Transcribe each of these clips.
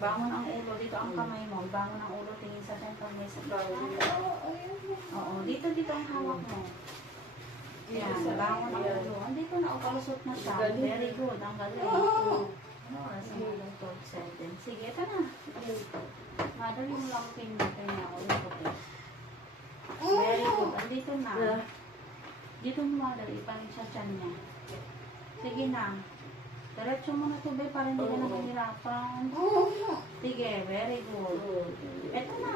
Bangon ang ulo. Dito ang kamay mo. Bangon ang ulo. Tingin sa temple may sa Oo. Dito ang hawak mo. Yan. Bangon ang ulo. Andito na. Palusot na siya. Very good. Ang galing. Ano oras ang galing 12 seconds. Sige, ito na. Madali mo lang pinatay niya. Very good. Andito na. Dito mo madali. Ipanin siya tiyan niya. Sige na. Diretso mo na ito, be, para hindi ka na mahirapan. Sige, very good. Ito na.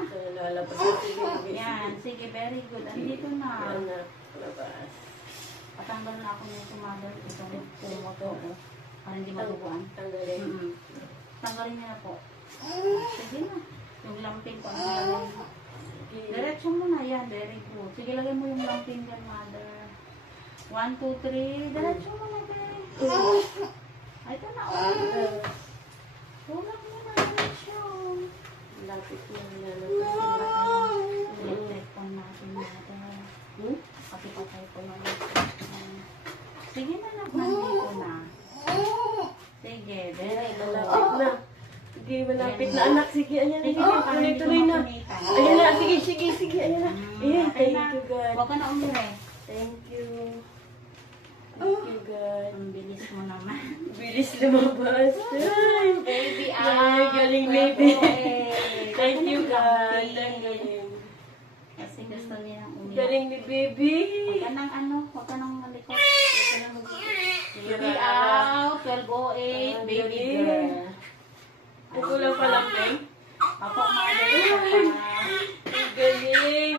Yan, sige, very good. Andito na. Patanggal na ako ng tumagal. Itong pumo to. Para hindi maduguan. Tanggalin niya na po. Sige na. Yung lamping ko. Diretso mo na. Yan, very good. Sige, lagay mo yung lamping dyan, mother. 1, 2, 3. Diretso mo na, be. Ay, ito na, tulak mo na yun. Lapit na electric on natin natin. Kapit-patay ko na sige na, nandito na. Sige, very good. Malapit na. Sige, malapit na anak. Sige, ayan na. Tuloy-tuloy na. Ayan na, sige. Ayan na. Ayan, thank you, God. Huwag ka na umire. Thank you. Thank you, God. Ang bilis mo naman. Bilis lumabas. Ay, Baby, ay, galing baby. Thank Thank you, God. Ang galing. Kasi gusto niya ng umiyak. Galing ni baby. Huwag ka nang malikot. Baby out, 12:08, baby girl. Kukulang pa lang, Beng. Ako, mother.